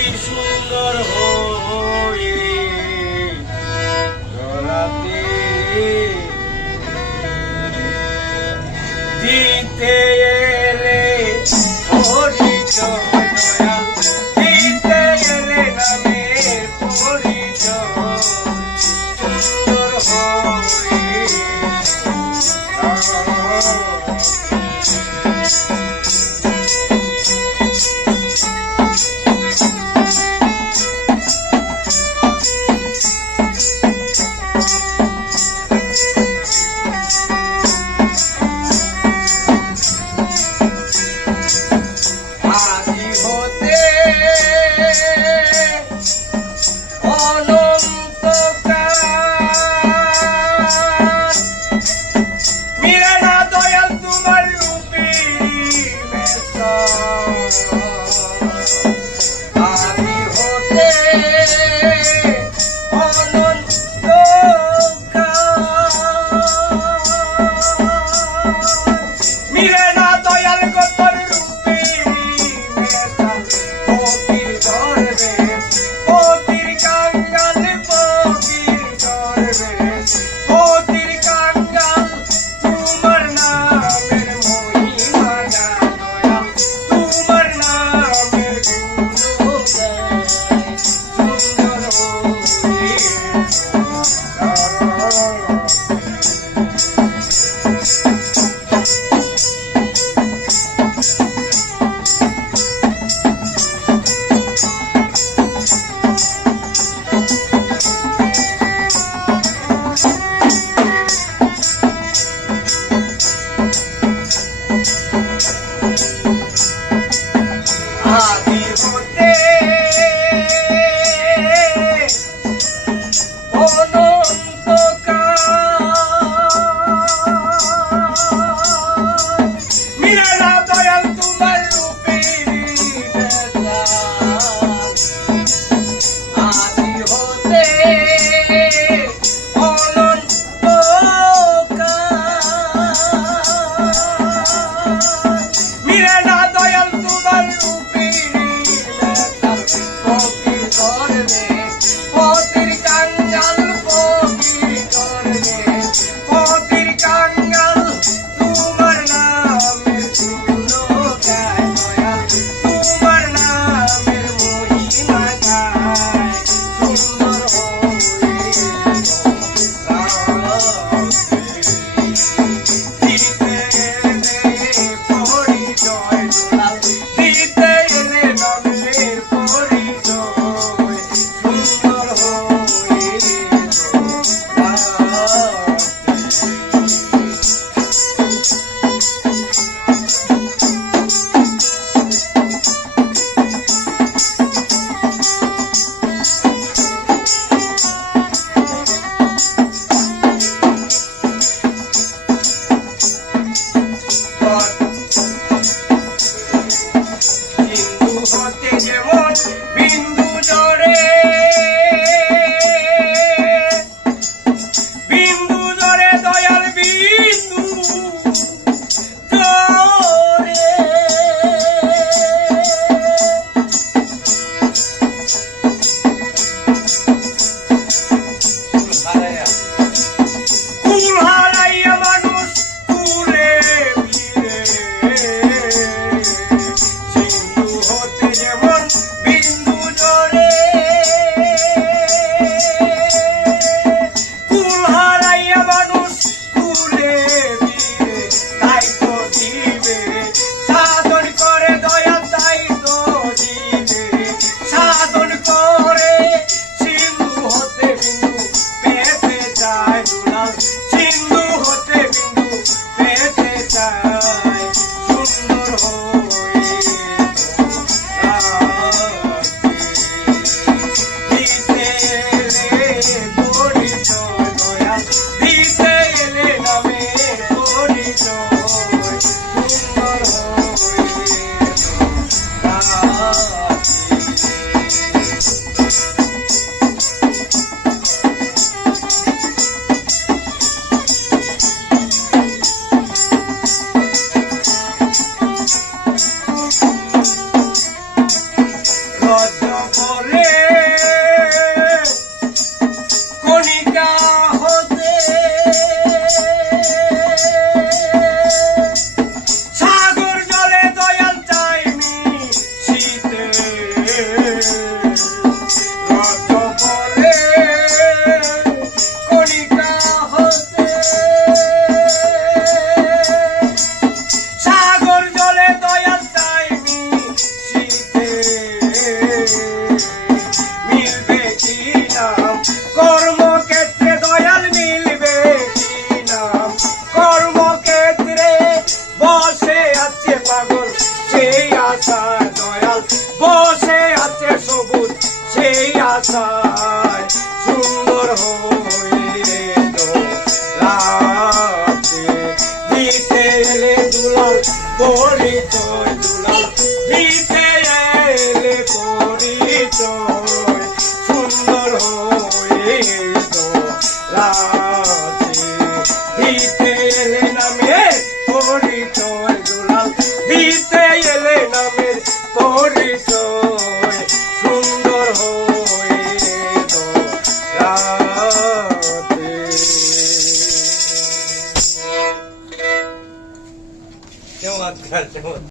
পৃথিবীর সুন্দর হয়ে জলাতে দিতে এলে পরিচয় সুন্দর হয়ে Oh.